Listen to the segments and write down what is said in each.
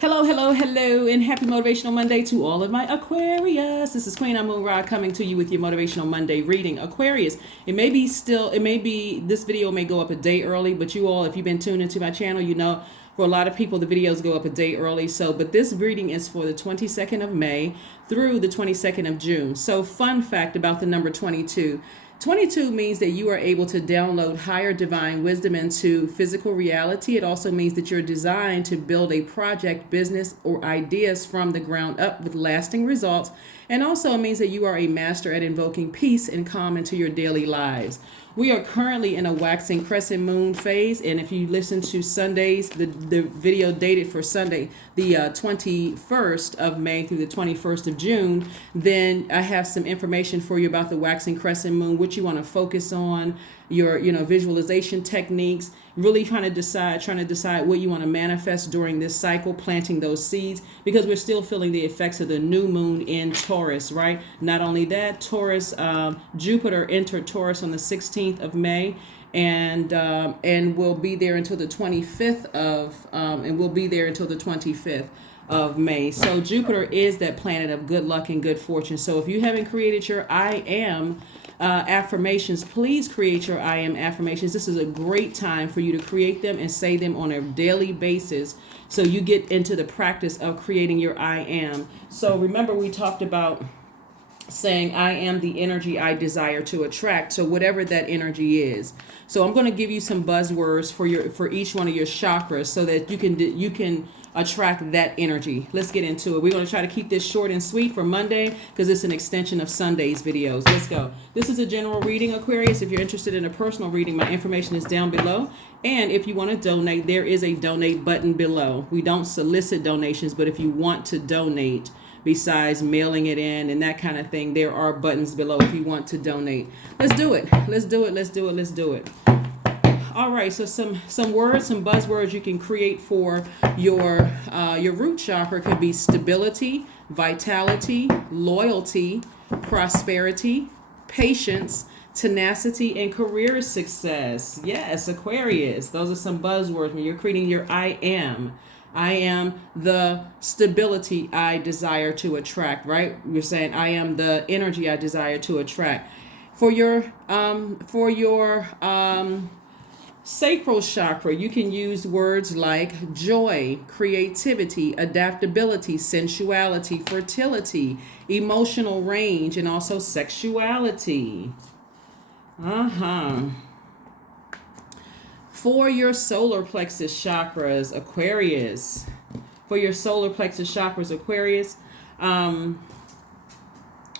Hello, hello, hello, and happy Motivational Monday to all of my Aquarius. This is Queen Amun Ra coming to you with your Motivational Monday reading. Aquarius, this video may go up a day early, but you all, if you've been tuned into my channel, you know, for a lot of people, the videos go up a day early. But this reading is for the 22nd of May through the 22nd of June. So fun fact about the number 22. 22 means that you are able to download higher divine wisdom into physical reality. It also means that you're designed to build a project, business, or ideas from the ground up with lasting results. And also means that you are a master at invoking peace and calm into your daily lives. We are currently in a waxing crescent moon phase, and if you listen to Sundays, the video dated for Sunday, the 21st of May through the 21st of June, then I have some information for you about the waxing crescent moon, what you want to focus on, your visualization techniques, really trying to decide what you want to manifest during this cycle, planting those seeds, because we're still feeling the effects of the new moon in Taurus, right? Not only that, Jupiter entered Taurus on the 16th of May, and will be there until the 25th of May. So Jupiter is that planet of good luck and good fortune. So if you haven't created your I am affirmations, please create your I am affirmations. This is a great time for you to create them and say them on a daily basis, so you get into the practice of creating your I am. So remember, we talked about saying I am the energy I desire to attract. So whatever that energy is. So I'm going to give you some buzzwords for each one of your chakras, so that you can attract that energy. Let's get into it. We're going to try to keep this short and sweet for Monday, because it's an extension of Sunday's videos. Let's go. This is a general reading, Aquarius. If you're interested in a personal reading, my information is down below. And if you want to donate, there is a donate button below. We don't solicit donations, but if you want to donate, besides mailing it in and that kind of thing, there are buttons below if you want to donate. Let's do it. Let's do it. Let's do it. Let's do it. All right, so some words, some buzzwords you can create for your root chakra could be stability, vitality, loyalty, prosperity, patience, tenacity, and career success. Yes, Aquarius. Those are some buzzwords when you're creating your I am. I am the stability I desire to attract, right? You're saying I am the energy I desire to attract. For your sacral chakra, you can use words like joy, creativity, adaptability, sensuality, fertility, emotional range, and also sexuality. For your solar plexus chakras, Aquarius. For your solar plexus chakras, Aquarius.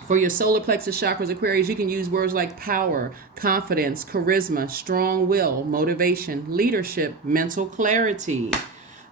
For your solar plexus chakras, Aquarius, you can use words like power, confidence, charisma, strong will, motivation, leadership, mental clarity.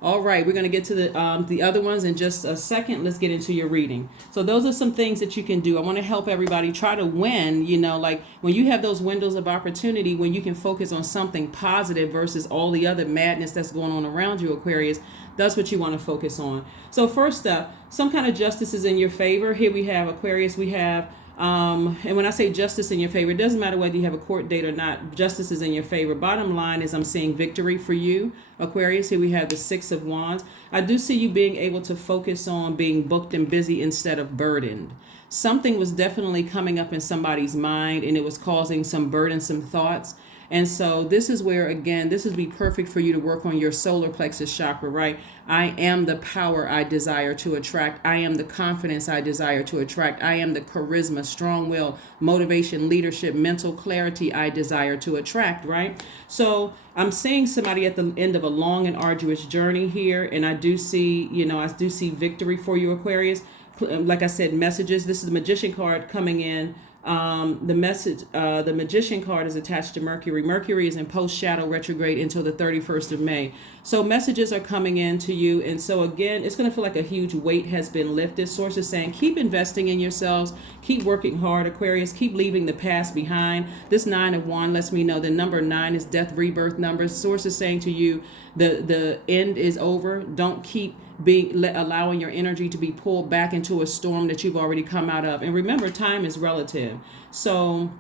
All right, we're going to get to the other ones in just a second. Let's get into your reading. So those are some things that you can do. I want to help everybody try to win, like when you have those windows of opportunity, when you can focus on something positive versus all the other madness that's going on around you, Aquarius. That's what you want to focus on. So first up, some kind of justice is in your favor. Here we have, Aquarius, we have, and when I say justice in your favor, it doesn't matter whether you have a court date or not. Justice is in your favor. Bottom line is I'm seeing victory for you, Aquarius. Here we have the Six of Wands. I do see you being able to focus on being booked and busy instead of burdened. Something was definitely coming up in somebody's mind, and it was causing some burdensome thoughts. And so this is where, again, this would be perfect for you to work on your solar plexus chakra, right? I am the power I desire to attract. I am the confidence I desire to attract. I am the charisma, strong will, motivation, leadership, mental clarity I desire to attract, right? So I'm seeing somebody at the end of a long and arduous journey here. And I do see victory for you, Aquarius. Like I said, messages. This is the Magician card coming in. The Magician card is attached to Mercury. Mercury is in post-shadow retrograde until the 31st of May. So messages are coming in to you. And so again, it's going to feel like a huge weight has been lifted. Source is saying, keep investing in yourselves. Keep working hard, Aquarius. Keep leaving the past behind. This 9 of Wands lets me know the number 9 is death, rebirth numbers. Source is saying to you, the end is over. Don't keep allowing your energy to be pulled back into a storm that you've already come out of. And remember, time is relative. So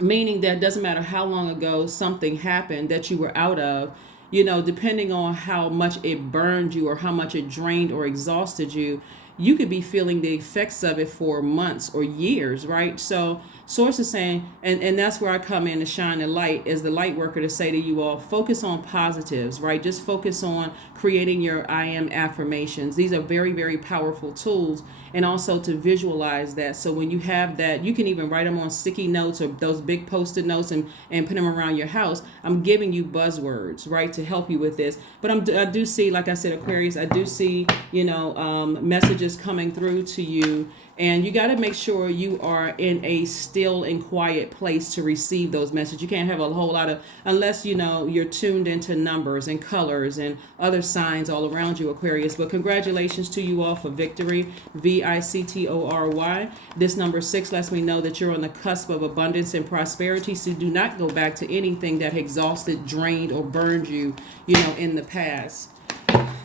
meaning that it doesn't matter how long ago something happened that you were out of, depending on how much it burned you or how much it drained or exhausted you, you could be feeling the effects of it for months or years, right? So source is saying, and that's where I come in to shine the light as the light worker to say to you all, focus on positives, right? Just focus on creating your I am affirmations. These are very, very powerful tools. And also to visualize that. So when you have that, you can even write them on sticky notes or those big post-it notes and put them around your house. I'm giving you buzzwords, right, to help you with this. But I do see, like I said, Aquarius, I do see, messages coming through to you. And you got to make sure you are in a still and quiet place to receive those messages. You can't have a whole lot of, unless, you're tuned into numbers and colors and other signs all around you, Aquarius. But congratulations to you all for victory, VICTORY. This number 6 lets me know that you're on the cusp of abundance and prosperity. So do not go back to anything that exhausted, drained, or burned you, in the past.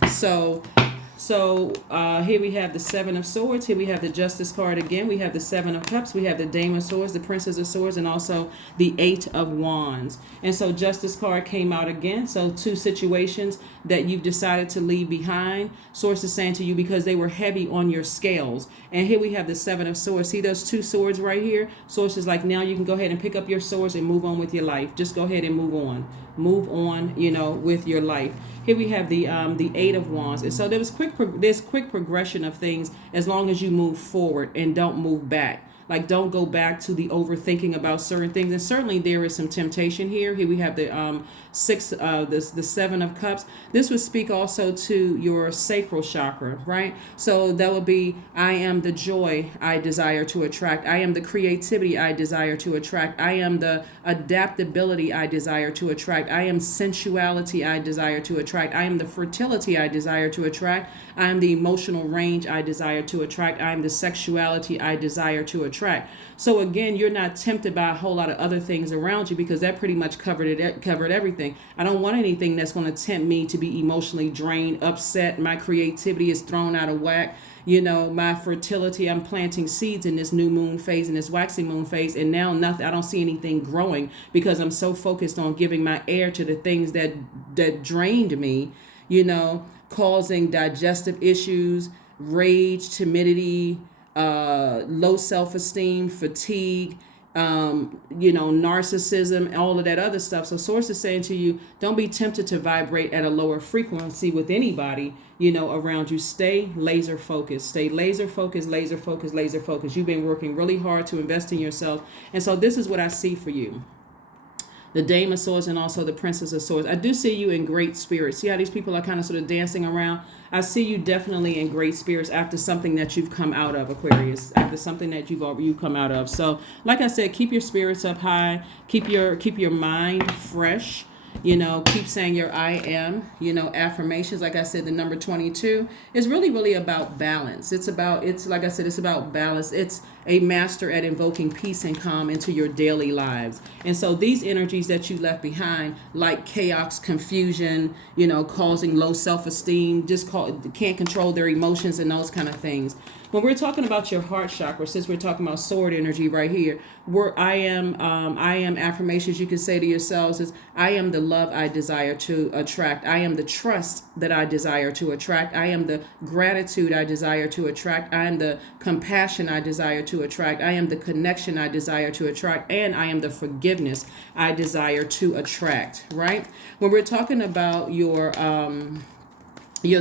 So here we have the 7 of Swords. Here we have the Justice card again. We have the 7 of Cups. We have the Dame of Swords, the Princess of Swords, and also the 8 of Wands. And so Justice card came out again. So 2 situations that you've decided to leave behind. Source is saying to you because they were heavy on your scales. And here we have the 7 of Swords. See those 2 swords right here? Source is like, now you can go ahead and pick up your swords and move on with your life. Just go ahead and move on. Move on, with your life. Here we have the 8 of Wands. And so there's quick progression of things as long as you move forward and don't move back. Like, don't go back to the overthinking about certain things. And certainly there is some temptation here. Here we have the the 7 of Cups. This would speak also to your sacral chakra, right? So that would be, I am the joy I desire to attract. I am the creativity I desire to attract. I am the adaptability I desire to attract. I am sensuality I desire to attract. I am the fertility I desire to attract. I am the emotional range I desire to attract. I am the sexuality I desire to attract. So again, you're not tempted by a whole lot of other things around you because that pretty much covered everything. I don't want anything that's going to tempt me to be emotionally drained, upset. My creativity is thrown out of whack. My fertility, I'm planting seeds in this new moon phase, in this waxing moon phase, and now nothing, I don't see anything growing because I'm so focused on giving my air to the things that drained me, causing digestive issues, rage, timidity, low self-esteem, fatigue, narcissism, all of that other stuff. So source is saying to you, don't be tempted to vibrate at a lower frequency with anybody, around you. Stay laser focused, stay laser focused, laser focused, laser focused. You've been working really hard to invest in yourself. And so this is what I see for you. The Dame of Swords and also the Princess of Swords. I do see you in great spirits. See how these people are kind of sort of dancing around? I see you definitely in great spirits after something that you've come out of, Aquarius. After something that you've come out of. So, like I said, keep your spirits up high. Keep your mind fresh. Keep saying your I am, affirmations. Like I said, the number 22 is really about balance. It's like I said, it's about balance. It's a master at invoking peace and calm into your daily lives. And so these energies that you left behind, like chaos, confusion, causing low self-esteem, can't control their emotions and those kind of things. When we're talking about your heart chakra, since we're talking about sword energy right here, where I am affirmations you can say to yourselves is, I am the love I desire to attract. I am the trust that I desire to attract. I am the gratitude I desire to attract. I am the compassion I desire to attract. I am the connection I desire to attract. And I am the forgiveness I desire to attract, right? When we're talking about your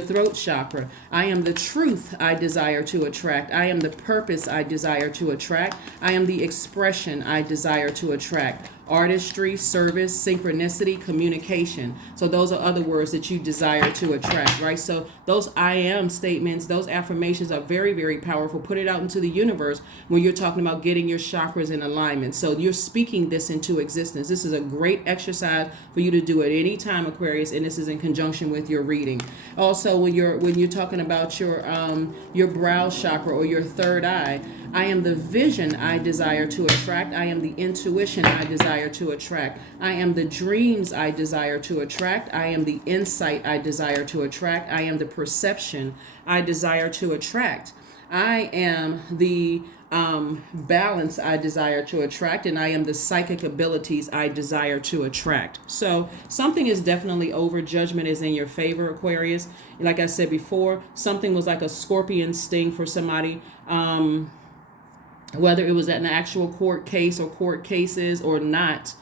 throat chakra, I am the truth I desire to attract. I am the purpose I desire to attract. I am the expression I desire to attract. Artistry, service, synchronicity, communication. So those are other words that you desire to attract, right? So those I am statements, those affirmations are very, very powerful. Put it out into the universe when you're talking about getting your chakras in alignment. So you're speaking this into existence. This is a great exercise for you to do at any time, Aquarius, and this is in conjunction with your reading. Also, when you're talking about your brow chakra or your third eye, I am the vision I desire to attract. I am the intuition I desire to attract. I am the dreams I desire to attract. I am the insight I desire to attract. I am the perception I desire to attract. I am the balance I desire to attract, and I am the psychic abilities I desire to attract. So something is definitely over. Judgment is in your favor, Aquarius. Like I said before, something was like a scorpion sting for somebody. Whether it was an actual court case or court cases or not,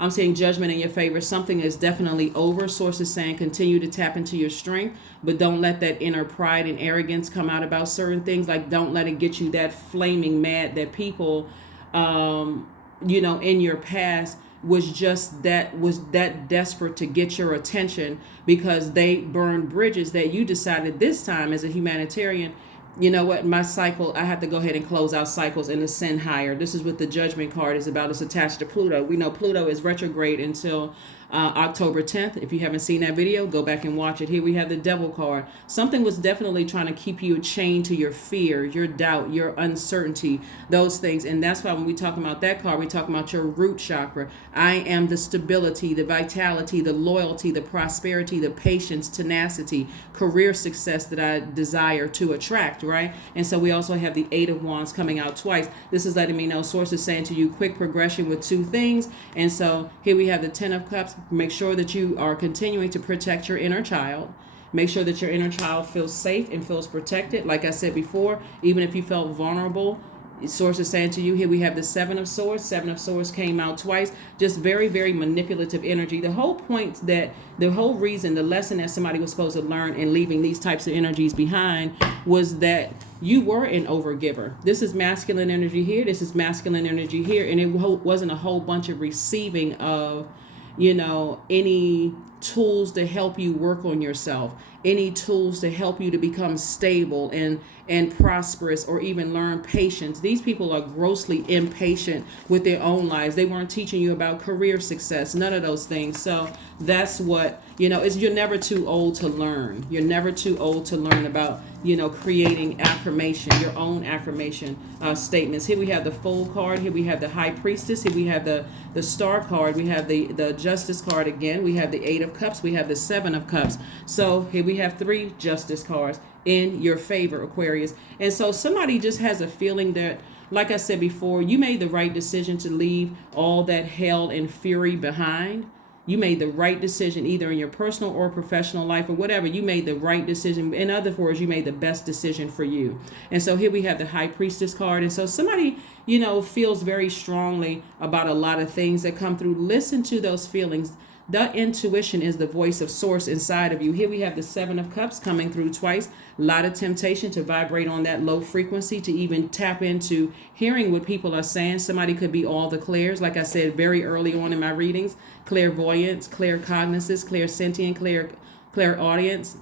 I'm saying judgment in your favor. Something is definitely over. Source is saying continue to tap into your strength, but don't let that inner pride and arrogance come out about certain things. Like, don't let it get you that flaming mad that people, in your past was that desperate to get your attention because they burned bridges that you decided this time as a humanitarian. You know what, my cycle, I have to go ahead and close out cycles and ascend higher. This is what the judgment card is about. It's attached to Pluto. We know Pluto is retrograde until October 10th. If you haven't seen that video, go back and watch it. Here we have the devil card. Something was definitely trying to keep you chained to your fear, your doubt, your uncertainty, those things. And that's why when we talk about that card, we talk about your root chakra. I am the stability, the vitality, the loyalty, the prosperity, the patience, tenacity, career success that I desire to attract, right? And so we also have the Eight of Wands coming out twice. This is letting me know source is saying to you quick progression with two things. And so here we have the Ten of Cups. Make sure that you are continuing to protect your inner child. Make sure that your inner child feels safe and feels protected. Like I said before, even if you felt vulnerable, source is saying to you, here we have the Seven of Swords. Seven of Swords came out twice. Just very, very manipulative energy. The whole reason, the lesson that somebody was supposed to learn in leaving these types of energies behind was that you were an overgiver. This is masculine energy here. This is masculine energy here. And it wasn't a whole bunch of receiving of any tools to help you work on yourself, any tools to help you to become stable and prosperous, or even learn patience. These people are grossly impatient with their own lives. They weren't teaching you about career success, none of those things. So that's what, is you're never too old to learn. You're never too old to learn about, creating affirmation, your own affirmation statements. Here we have the Fool card. Here we have the High Priestess. Here we have the Star card. We have the Justice card again. We have the Eight of Cups. We have the Seven of Cups. So here we have three Justice cards in your favor, Aquarius. And so somebody just has a feeling that, like I said before, you made the right decision to leave all that hell and fury behind. You made the right decision, either in your personal or professional life or whatever. You made the right decision. In other words, you made the best decision for you. And so here we have the High Priestess card. And so somebody, feels very strongly about a lot of things that come through. Listen to those feelings. The intuition is the voice of source inside of you. Here we have the Seven of Cups coming through twice. A lot of temptation to vibrate on that low frequency, to even tap into hearing what people are saying. Somebody could be all the clairs. Like I said very early on in my readings, clairvoyance, claircognizance, clairsentient, clairaudience.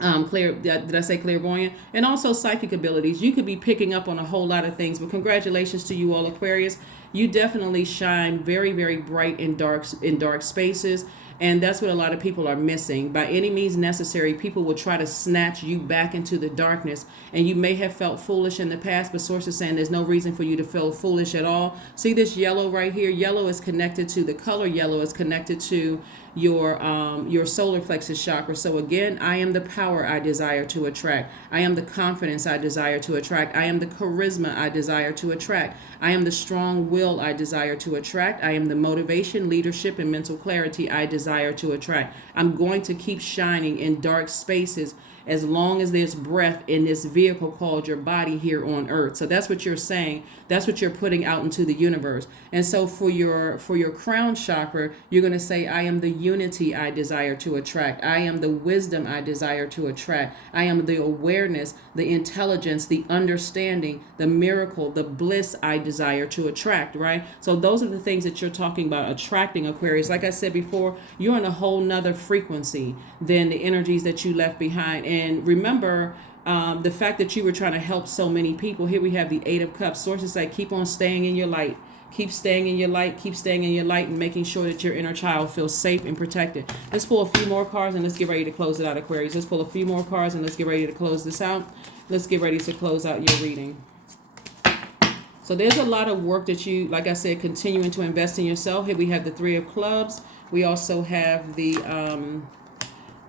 Did I say clairvoyant? And also psychic abilities. You could be picking up on a whole lot of things, but congratulations to you all, Aquarius. You definitely shine very, very bright in dark spaces. And that's what a lot of people are missing. By any means necessary, people will try to snatch you back into the darkness. And you may have felt foolish in the past, but source is saying there's no reason for you to feel foolish at all. See this yellow right here? Yellow is connected to, the color yellow is connected to your solar plexus chakra. So again, I am the power I desire to attract. I am the confidence I desire to attract. I am the charisma I desire to attract. I am the strong will I desire to attract. I am the motivation, leadership, and mental clarity I desire to attract. I'm going to keep shining in dark spaces as long as there's breath in this vehicle called your body here on earth. So that's what you're saying. That's what you're putting out into the universe. And so for your crown chakra, you're going to say, I am the unity I desire to attract. I am the wisdom I desire to attract. I am the awareness, the intelligence, the understanding, the miracle, the bliss I desire to attract, right? So those are the things that you're talking about attracting, Aquarius. Like I said before, you're in a whole nother frequency than the energies that you left behind. And remember, the fact that you were trying to help so many people. Here we have the Eight of Cups. Sources say, keep on staying in your light. Keep staying in your light. Keep staying in your light and making sure that your inner child feels safe and protected. Let's pull a few more cards and let's get ready to close it out, Aquarius. Let's pull a few more cards and let's get ready to close this out. Let's get ready to close out your reading. So there's a lot of work that you, like I said, continuing to invest in yourself. Here we have the Three of Clubs. We also have the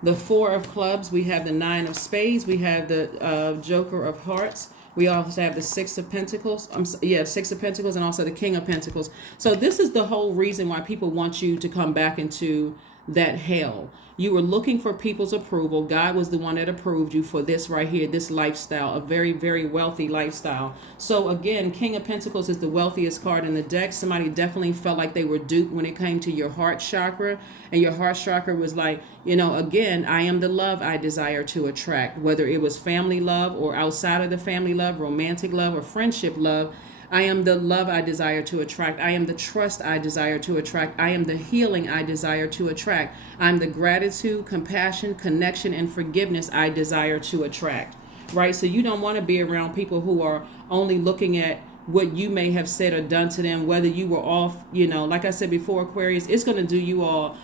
the Four of Clubs, we have the Nine of Spades, we have the Joker of Hearts. We also have the Six of Pentacles. Six of Pentacles, and also the King of Pentacles. So this is the whole reason why people want you to come back into that hell. You were looking for people's approval. God was the one that approved you for this right here, this lifestyle, a very, very wealthy lifestyle. So again, King of Pentacles is the wealthiest card in the deck. Somebody definitely felt like they were duped when it came to your heart chakra. And your heart chakra was like, again, I am the love I desire to attract, whether it was family love or outside of the family love, romantic love or friendship love. I am the love I desire to attract. I am the trust I desire to attract. I am the healing I desire to attract. I'm the gratitude, compassion, connection, and forgiveness I desire to attract. Right? So you don't want to be around people who are only looking at what you may have said or done to them, whether you were off, like I said before, Aquarius, it's going to do you all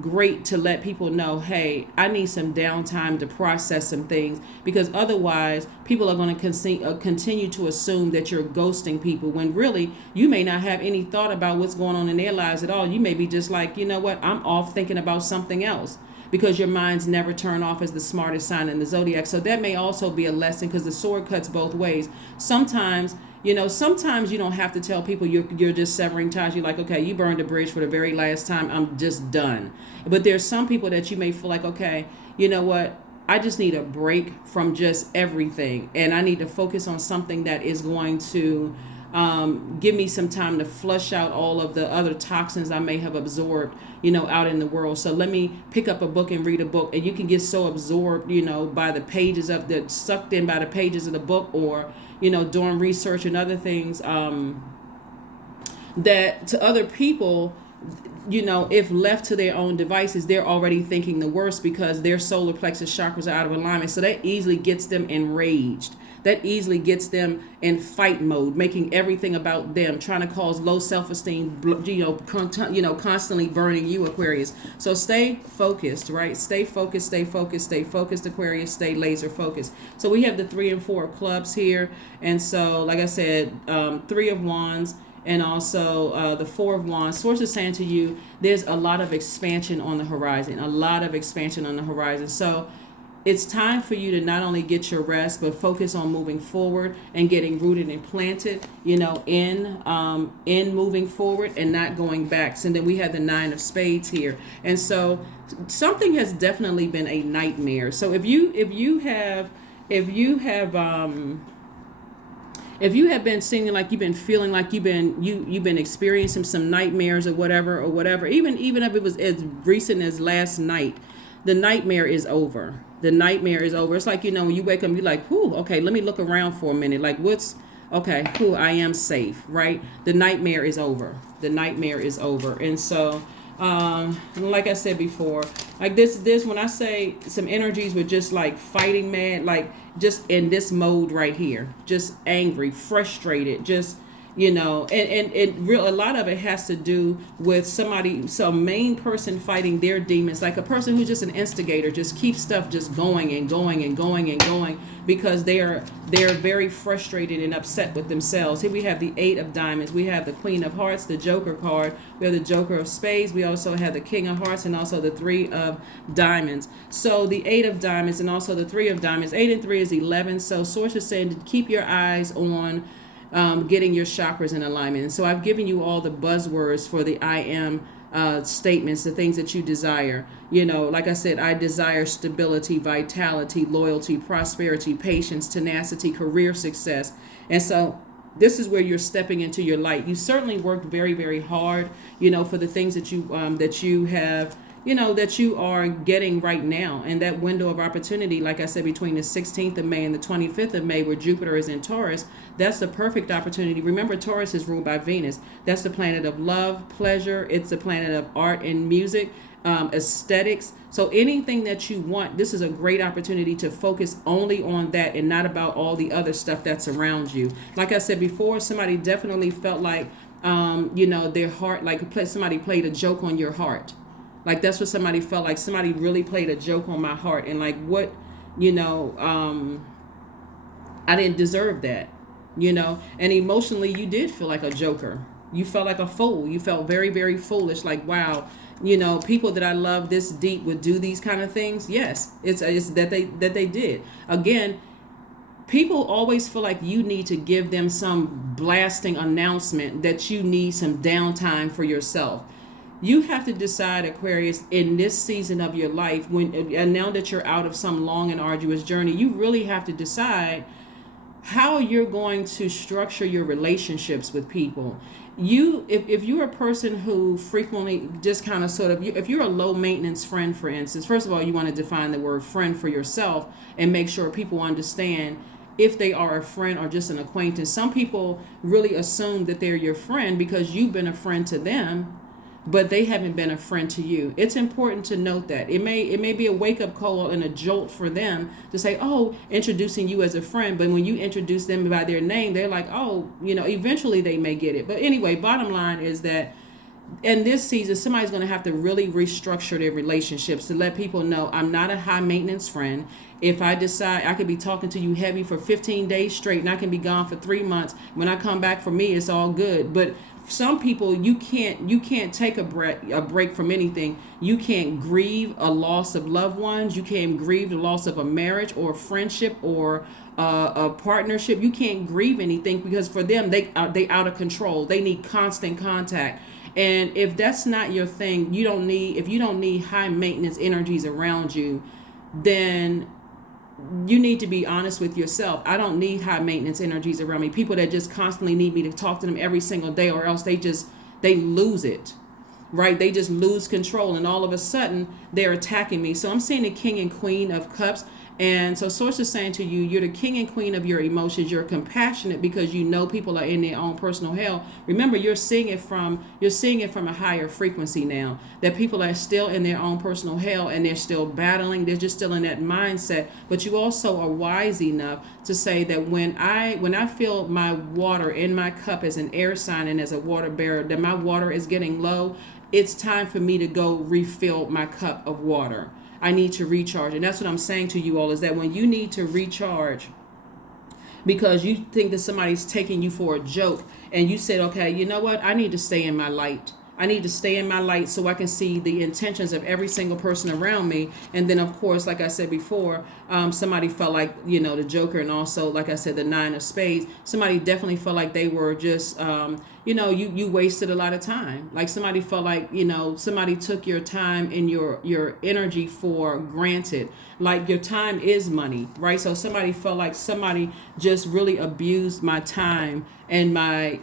great to let people know, hey, I need some downtime to process some things, because otherwise people are going to continue to assume that you're ghosting people when really you may not have any thought about what's going on in their lives at all. You may be just like, you know what, I'm off thinking about something else, because your minds never turn off as the smartest sign in the zodiac. So that may also be a lesson, because the sword cuts both ways. Sometimes you don't have to tell people you're just severing ties. You're like, okay, you burned a bridge for the very last time. I'm just done. But there's some people that you may feel like, okay, you know what? I just need a break from just everything. And I need to focus on something that is going to give me some time to flush out all of the other toxins I may have absorbed, out in the world. So let me pick up a book and read a book. And you can get so absorbed, by the pages sucked in by the pages of the book, or doing research and other things, that to other people, if left to their own devices, they're already thinking the worst, because their solar plexus chakras are out of alignment. So that easily gets them enraged. That easily gets them in fight mode, making everything about them, trying to cause low self-esteem, constantly burning you, Aquarius. So stay focused, right? Stay focused, Aquarius. Stay laser focused. So we have the 3 and 4 of clubs here. And so, like I said, 3 of wands, and also the 4 of wands. Source is saying to you, there's a lot of expansion on the horizon, So it's time for you to not only get your rest, but focus on moving forward and getting rooted and planted, in moving forward and not going back. So then we have the 9 of spades here. And so something has definitely been a nightmare. So if you have been seeing like you've been feeling like you've been experiencing some nightmares or whatever, even if it was as recent as last night, the nightmare is over. It's like, when you wake up, you're like, whew, okay, let me look around for a minute. Like, I am safe, right? The nightmare is over. And so, like I said before, like this, when I say some energies were just like fighting mad, like just in this mode right here, just angry, frustrated, just, and a lot of it has to do with some main person fighting their demons, like a person who's just an instigator, just keeps stuff just going and going and going and going, because they're very frustrated and upset with themselves. Here we have the 8 of diamonds, we have the Queen of Hearts, the Joker card, we have the Joker of spades, we also have the King of Hearts, and also the 3 of diamonds. So the 8 of diamonds and also the 3 of diamonds, 8 and 3 is 11. So source is saying to keep your eyes on getting your chakras in alignment. And so I've given you all the buzzwords for the I am statements, the things that you desire. Like I said, I desire stability, vitality, loyalty, prosperity, patience, tenacity, career success. And so this is where you're stepping into your light. You certainly worked very, very hard, for the things that you have, that you are getting right now. And that window of opportunity, like I said, between the 16th of May and the 25th of May, where Jupiter is in Taurus, that's the perfect opportunity. Remember, Taurus is ruled by Venus. That's the planet of love, pleasure. It's the planet of art and music, aesthetics. So anything that you want, this is a great opportunity to focus only on that and not about all the other stuff that's around you. Like I said before, somebody definitely felt like, their heart, like somebody played a joke on your heart. Like that's what somebody felt like. Somebody really played a joke on my heart. And like, what, I didn't deserve that, and emotionally you did feel like a joker. You felt like a fool. You felt very, very foolish. Like, wow, people that I love this deep would do these kind of things. Yes, it's that they did. Again, people always feel like you need to give them some blasting announcement that you need some downtime for yourself. You have to decide, Aquarius, in this season of your life, and now that you're out of some long and arduous journey, you really have to decide how you're going to structure your relationships with people. If you're a person who frequently just kind of sort of, if you're a low maintenance friend, for instance, first of all, you want to define the word friend for yourself and make sure people understand if they are a friend or just an acquaintance. Some people really assume that they're your friend because you've been a friend to them, but they haven't been a friend to you. It's important to note that. It may be a wake-up call and a jolt for them to say, oh, introducing you as a friend, but when you introduce them by their name, they're like, oh, eventually they may get it. But anyway, bottom line is that in this season, somebody's going to have to really restructure their relationships to let people know, I'm not a high maintenance friend. If I decide I could be talking to you heavy for 15 days straight and I can be gone for 3 months, when I come back, for me, it's all good. But some people, you can't take a break from anything. You can't grieve a loss of loved ones. You can't grieve the loss of a marriage or a friendship or a partnership. You can't grieve anything because for them, they out of control. They need constant contact. And if that's not your thing, if you don't need high maintenance energies around you, then you need to be honest with yourself. I don't need high maintenance energies around me. People that just constantly need me to talk to them every single day, or else they lose it, right? They just lose control, and all of a sudden they're attacking me. So I'm seeing the King and Queen of Cups. And so Source is saying to you, you're the king and queen of your emotions. You're compassionate because people are in their own personal hell. Remember, you're seeing it from a higher frequency now, that people are still in their own personal hell and they're still battling. They're just still in that mindset. But you also are wise enough to say that when I feel my water in my cup as an air sign and as a water bearer, that my water is getting low, it's time for me to go refill my cup of water. I need to recharge. And that's what I'm saying to you all, is that when you need to recharge because you think that somebody's taking you for a joke and you said, okay, you know what? I need to stay in my light. I need to stay in my light so I can see the intentions of every single person around me. And then, of course, like I said before, somebody felt like, the Joker, and also, like I said, the Nine of Spades. Somebody definitely felt like they were just, you wasted a lot of time. Like somebody felt like, somebody took your time and your energy for granted. Like your time is money, right? So somebody felt like somebody just really abused my time, and my,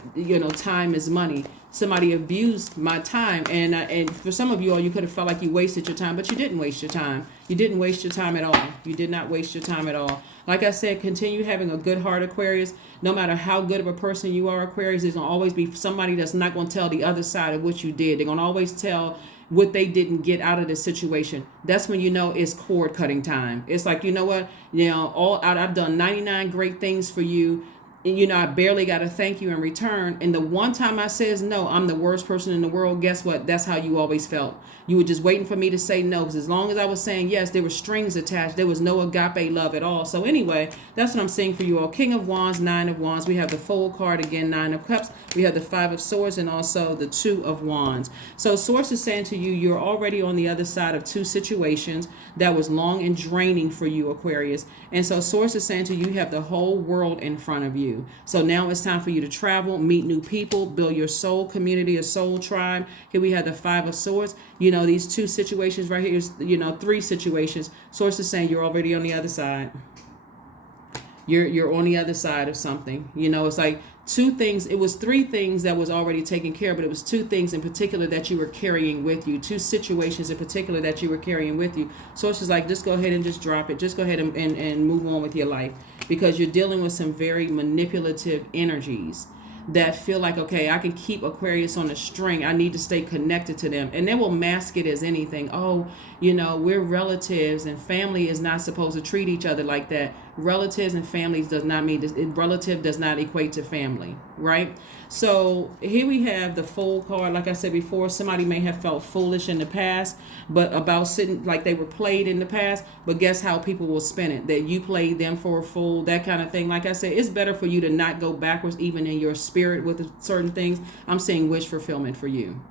time is money. Somebody abused my time, and for some of you all, you could have felt like you wasted your time, but you didn't waste your time. You didn't waste your time at all. You did not waste your time at all. Like I said, continue having a good heart, Aquarius. No matter how good of a person you are, Aquarius, there's going to always be somebody that's not going to tell the other side of what you did. They're going to always tell what they didn't get out of the situation. That's when it's cord cutting time. It's like, you know what? I've done 99 great things for you. I barely got to thank you in return. And the one time I says no, I'm the worst person in the world. Guess what? That's how you always felt. You were just waiting for me to say no, because as long as I was saying yes, there were strings attached. There was no agape love at all. So anyway, that's what I'm saying for you all. King of Wands, Nine of Wands. We have the Fool card again, Nine of Cups. We have the Five of Swords, and also the Two of Wands. So Source is saying to you, you're already on the other side of two situations that was long and draining for you, Aquarius. And so Source is saying to you, you have the whole world in front of you. So now it's time for you to travel, meet new people, build your soul community, a soul tribe. Here we have the Five of Swords. These two situations right here is, three situations. Source is saying you're already on the other side. You're on the other side of something. It's like two things. It was three things that was already taken care of, but it was two things in particular that you were carrying with you. Two situations in particular that you were carrying with you. Source is like, just go ahead and just drop it. Just go ahead and move on with your life, because you're dealing with some very manipulative energies that feel like, okay, I can keep Aquarius on a string. I need to stay connected to them. And they will mask it as anything. Oh, we're relatives, and family is not supposed to treat each other like that. Relatives and families does not mean this. Relative does not equate to family, right? So here we have the Fool card. Like I said before, somebody may have felt foolish in the past, but about sitting like they were played in the past. But guess how people will spin it? That you played them for a fool, that kind of thing. Like I said, it's better for you to not go backwards, even in your spirit with certain things. I'm saying wish fulfillment for you.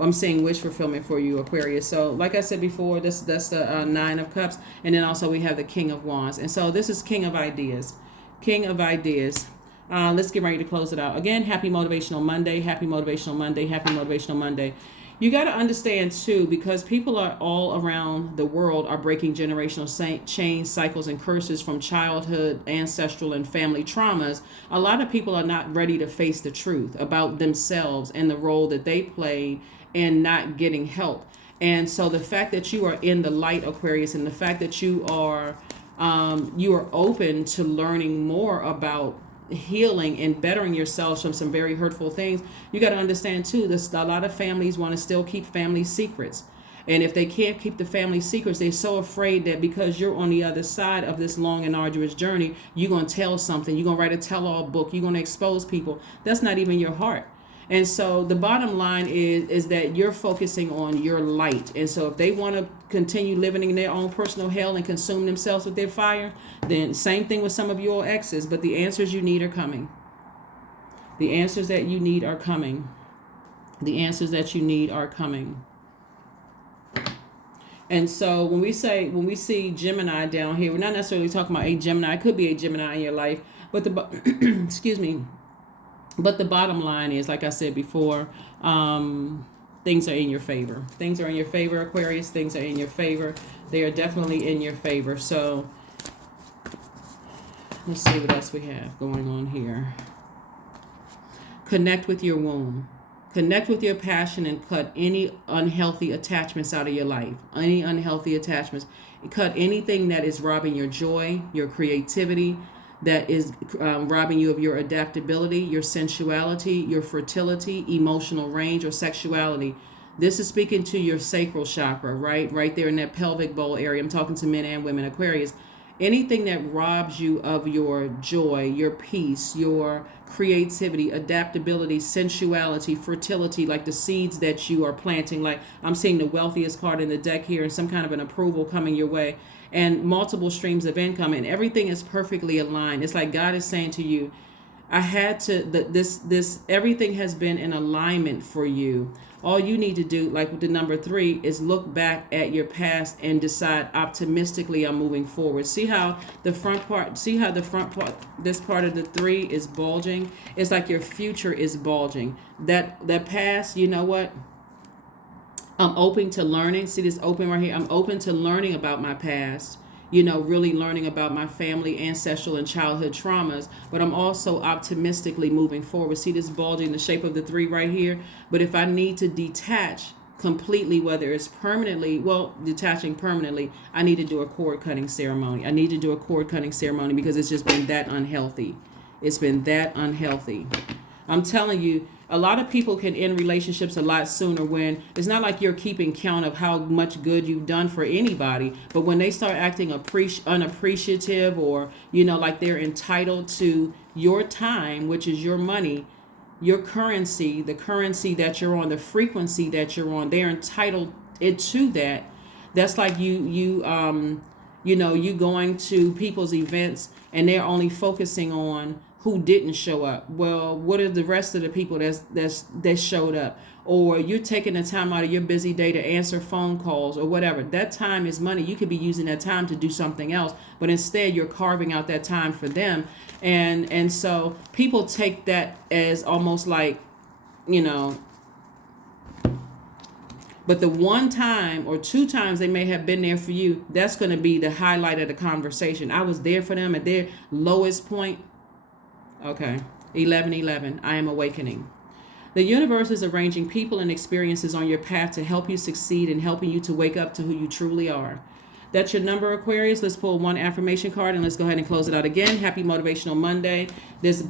I'm seeing wish fulfillment for you, Aquarius. So like I said before, that's the Nine of Cups. And then also we have the King of Wands. And so this is King of Ideas. King of Ideas. Let's get ready to close it out. Again, happy Motivational Monday. Happy Motivational Monday. Happy Motivational Monday. You got to understand too, because people are all around the world are breaking generational chains, cycles, and curses from childhood, ancestral, and family traumas. A lot of people are not ready to face the truth about themselves and the role that they played in not getting help. And so the fact that you are in the light, Aquarius, and the fact that you are open to learning more about healing and bettering yourselves from some very hurtful things, you got to understand too, this a lot of families want to still keep family secrets. And if they can't keep the family secrets, they're so afraid that because you're on the other side of this long and arduous journey, you're going to tell something, you're going to write a tell-all book, you're going to expose people. That's not even your heart. And so the bottom line is that you're focusing on your light. And so if they want to continue living in their own personal hell and consume themselves with their fire, then same thing with some of your exes. But the answers you need are coming. The answers that you need are coming. The answers that you need are coming. And so when we see Gemini down here, we're not necessarily talking about a Gemini. It could be a Gemini in your life, but excuse me. But the bottom line is, like I said before, things are in your favor. Things are in your favor, Aquarius. Things are in your favor. They are definitely in your favor. So let's see what else we have going on here. Connect with your womb. Connect with your passion and cut any unhealthy attachments out of your life. Any unhealthy attachments. Cut anything that is robbing your joy, your creativity, that is robbing you of your adaptability, your sensuality, your fertility, emotional range, or sexuality. This is speaking to your sacral chakra, right there in that pelvic bowl area. I'm talking to men and women, Aquarius. Anything that robs you of your joy, your peace, your creativity, adaptability, sensuality, fertility, like the seeds that you are planting. Like I'm seeing the wealthiest card in the deck here and some kind of an approval coming your way. And multiple streams of income, and everything is perfectly aligned. It's like God is saying to you, I had to, this everything has been in alignment for you. All you need to do, like with the number 3, is look back at your past and decide optimistically I'm moving forward. See how the front part, this part of the 3 is bulging? It's like your future is bulging. That past, you know what? I'm open to learning. See this open right here? I'm open to learning about my past, really learning about my family, ancestral, and childhood traumas. But I'm also optimistically moving forward. See this bulging, the shape of the 3 right here? But if I need to detach completely, whether it's detaching permanently, I need to do a cord cutting ceremony. I need to do a cord cutting ceremony because it's just been that unhealthy. It's been that unhealthy. I'm telling you, a lot of people can end relationships a lot sooner when it's not like you're keeping count of how much good you've done for anybody. But when they start acting unappreciative or, like they're entitled to your time, which is your money, your currency, the currency that you're on, the frequency that you're on, they're entitled to that. That's like you going to people's events and they're only focusing on who didn't show up. Well, what are the rest of the people that showed up? Or you're taking the time out of your busy day to answer phone calls or whatever. That time is money. You could be using that time to do something else, but instead you're carving out that time for them. And so people take that as almost like, but the one time or 2 times they may have been there for you, that's going to be the highlight of the conversation. I was there for them at their lowest point. Okay, 11:11. I am awakening. The universe is arranging people and experiences on your path to help you succeed and helping you to wake up to who you truly are. That's your number, Aquarius. Let's pull one affirmation card and let's go ahead and close it out again. Happy Motivational Monday. This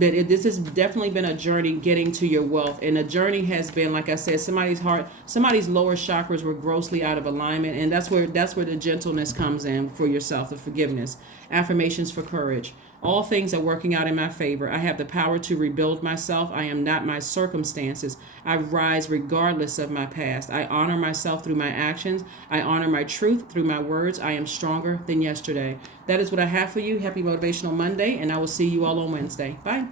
has definitely been a journey getting to your wealth. And the journey has been, like I said, somebody's lower chakras were grossly out of alignment. And that's where the gentleness comes in for yourself, the forgiveness. Affirmations for courage. All things are working out in my favor. I have the power to rebuild myself. I am not my circumstances. I rise regardless of my past. I honor myself through my actions. I honor my truth through my words. I am stronger than yesterday. That is what I have for you. Happy Motivational Monday, and I will see you all on Wednesday. Bye.